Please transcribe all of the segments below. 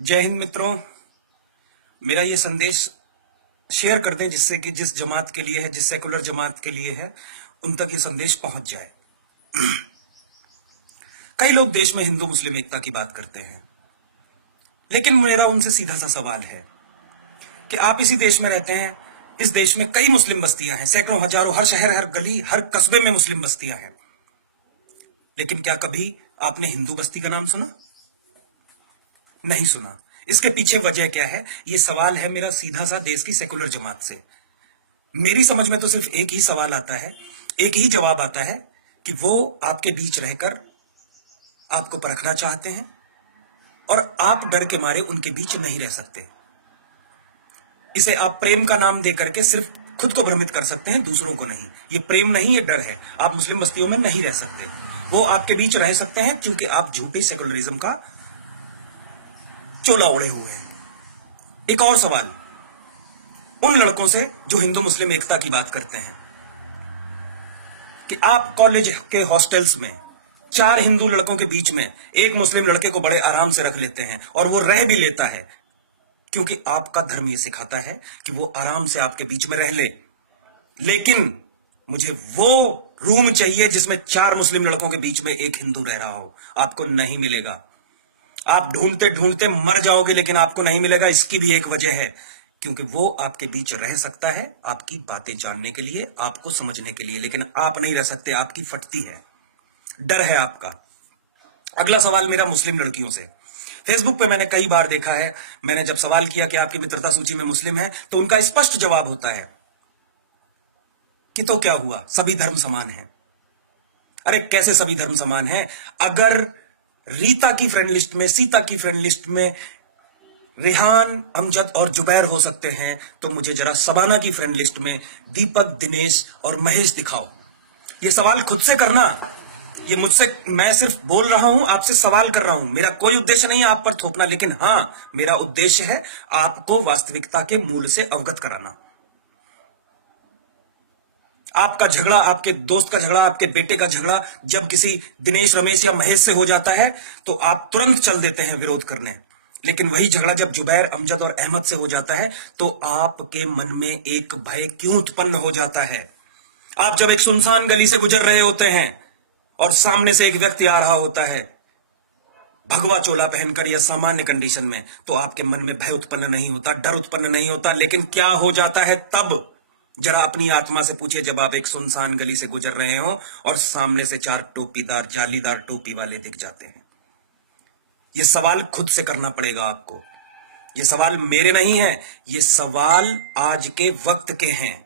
जय हिंद मित्रों। मेरा ये संदेश शेयर कर दें जिससे कि जिस जमात के लिए है, जिस सेकुलर जमात के लिए है, उन तक ये संदेश पहुंच जाए। कई लोग देश में हिंदू मुस्लिम एकता की बात करते हैं, लेकिन मेरा उनसे सीधा सा सवाल है कि आप इसी देश में रहते हैं। इस देश में कई मुस्लिम बस्तियां हैं, सैकड़ों हजारों, हर शहर, हर गली, हर कस्बे में मुस्लिम बस्तियां हैं, लेकिन क्या कभी आपने हिंदू बस्ती का नाम सुना? नहीं सुना। इसके पीछे वजह क्या है? ये सवाल है मेरा सीधा सा देश की सेकुलर जमात से। मेरी समझ में तो सिर्फ एक ही सवाल आता है, एक ही जवाब आता है कि वो आपके बीच रहकर आपको परखना चाहते हैं और आप डर के मारे उनके बीच नहीं रह सकते। इसे आप प्रेम का नाम देकर के सिर्फ खुद को भ्रमित कर सकते हैं, दूसरों को नहीं। ये प्रेम नहीं, ये डर है। आप मुस्लिम बस्तियों में नहीं रह सकते। वो आपके बीच रह सकते हैं क्योंकि आप झूठे सेकुलरिज्म का चोला ओढ़े हुए हैं। एक और सवाल उन लड़कों से जो हिंदू मुस्लिम एकता की बात करते हैं कि आप कॉलेज के हॉस्टल्स में 4 हिंदू लड़कों के बीच में एक मुस्लिम लड़के को बड़े आराम से रख लेते हैं, और वो रह भी लेता है क्योंकि आपका धर्म ये सिखाता है कि वो आराम से आपके बीच में रह ले। लेकिन मुझे वो रूम चाहिए जिसमें 4 मुस्लिम लड़कों के बीच में एक हिंदू रह रहा हो। आपको नहीं मिलेगा। आप ढूंढते ढूंढते मर जाओगे, लेकिन आपको नहीं मिलेगा। इसकी भी एक वजह है, क्योंकि वो आपके बीच रह सकता है आपकी बातें जानने के लिए, आपको समझने के लिए, लेकिन आप नहीं रह सकते। आपकी फटती है, डर है आपका। अगला सवाल मेरा मुस्लिम लड़कियों से। फेसबुक पे मैंने कई बार देखा है, मैंने जब सवाल किया कि आपकी मित्रता सूची में मुस्लिम है, तो उनका स्पष्ट जवाब होता है कि तो क्या हुआ, सभी धर्म समान हैं। अरे कैसे सभी धर्म समान हैं? अगर रीता की फ्रेंड लिस्ट में, सीता की फ्रेंड लिस्ट में रेहान, अमजद और जुबैर हो सकते हैं, तो मुझे जरा सबाना की फ्रेंड लिस्ट में दीपक, दिनेश और महेश दिखाओ। ये सवाल खुद से करना। ये मुझसे, मैं सिर्फ बोल रहा हूं, आपसे सवाल कर रहा हूं। मेरा कोई उद्देश्य नहीं है आप पर थोपना, लेकिन हां, मेरा उद्देश्य है आपको वास्तविकता के मूल से अवगत कराना। आपका झगड़ा, आपके दोस्त का झगड़ा, आपके बेटे का झगड़ा जब किसी दिनेश, रमेश या महेश से हो जाता है तो आप तुरंत चल देते हैं विरोध करने। लेकिन वही झगड़ा जब जुबैर, अमजद और अहमद से हो जाता है तो आपके मन में एक भय क्यों उत्पन्न हो जाता है? आप जब एक सुनसान गली से गुजर रहे होते हैं और सामने से एक व्यक्ति आ रहा होता है भगवा चोला पहनकर या सामान्य कंडीशन में, तो आपके मन में भय उत्पन्न नहीं होता, डर उत्पन्न नहीं होता। लेकिन क्या हो जाता है तब? जरा अपनी आत्मा से पूछिए, जब आप एक सुनसान गली से गुजर रहे हो और सामने से 4 टोपीदार, जालीदार टोपी वाले दिख जाते हैं। यह सवाल खुद से करना पड़ेगा आपको। ये सवाल मेरे नहीं है, ये सवाल आज के वक्त के हैं।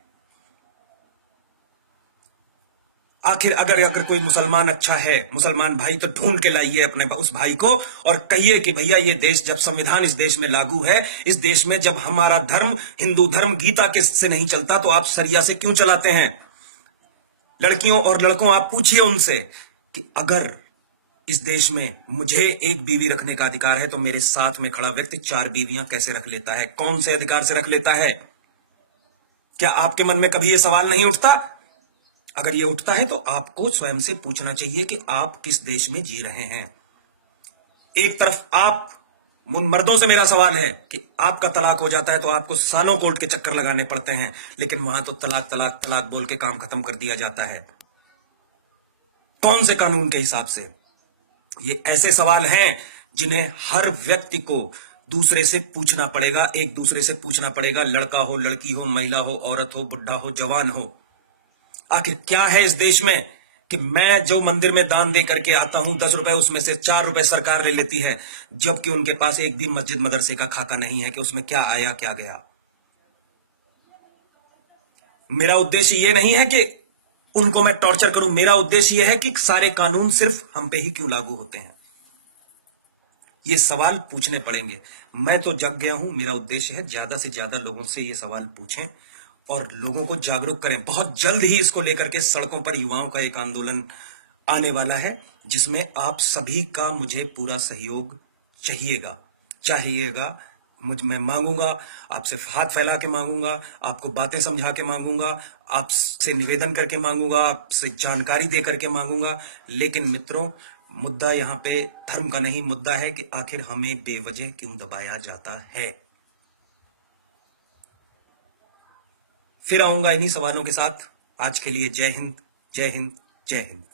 आखिर अगर कोई मुसलमान अच्छा है, मुसलमान भाई, तो ढूंढ के लाइए अपने उस भाई को और कहिए कि भैया ये देश, जब संविधान इस देश में लागू है, इस देश में जब हमारा धर्म, हिंदू धर्म, गीता के से नहीं चलता, तो आप सरिया से क्यों चलाते हैं? लड़कियों और लड़कों, आप पूछिए उनसे कि अगर इस देश में मुझे एक बीवी रखने का अधिकार है, तो मेरे साथ में खड़ा व्यक्ति 4 बीवियां कैसे रख लेता है? कौन से अधिकार से रख लेता है? क्या आपके मन में कभी यह सवाल नहीं उठता? अगर ये उठता है तो आपको स्वयं से पूछना चाहिए कि आप किस देश में जी रहे हैं। एक तरफ आप, उन मर्दों से मेरा सवाल है कि आपका तलाक हो जाता है तो आपको सालों कोर्ट के चक्कर लगाने पड़ते हैं, लेकिन वहां तो तलाक तलाक तलाक बोल के काम खत्म कर दिया जाता है। कौन से कानून के हिसाब से? ये ऐसे सवाल हैं जिन्हें हर व्यक्ति को दूसरे से पूछना पड़ेगा, एक दूसरे से पूछना पड़ेगा। लड़का हो, लड़की हो, महिला हो, औरत हो, बुढ़ा हो, जवान हो। आखिर क्या है इस देश में कि मैं जो मंदिर में दान दे करके आता हूं 10 रुपए, उसमें से 4 रुपए सरकार ले लेती है, जबकि उनके पास एक भी मस्जिद मदरसे का खाका नहीं है कि उसमें क्या आया क्या गया। मेरा उद्देश्य यह नहीं है कि उनको मैं टॉर्चर करूं, मेरा उद्देश्य यह है कि सारे कानून सिर्फ हम पे ही क्यों लागू होते हैं। ये सवाल पूछने पड़ेंगे। मैं तो जग गया हूं। मेरा उद्देश्य है ज्यादा से ज्यादा लोगों से ये सवाल पूछें और लोगों को जागरूक करें। बहुत जल्द ही इसको लेकर के सड़कों पर युवाओं का एक आंदोलन आने वाला है, जिसमें आप सभी का मुझे पूरा सहयोग चाहिएगा। मैं मांगूंगा, आपसे हाथ फैला के मांगूंगा, आपको बातें समझा के मांगूंगा, आपसे निवेदन करके मांगूंगा, आपसे जानकारी दे करके मांगूंगा। लेकिन मित्रों, मुद्दा यहाँ पे धर्म का नहीं, मुद्दा है कि आखिर हमें बेवजह क्यों दबाया जाता है। फिर आऊंगा इन्हीं सवालों के साथ। आज के लिए जय हिंद, जय हिंद, जय हिंद।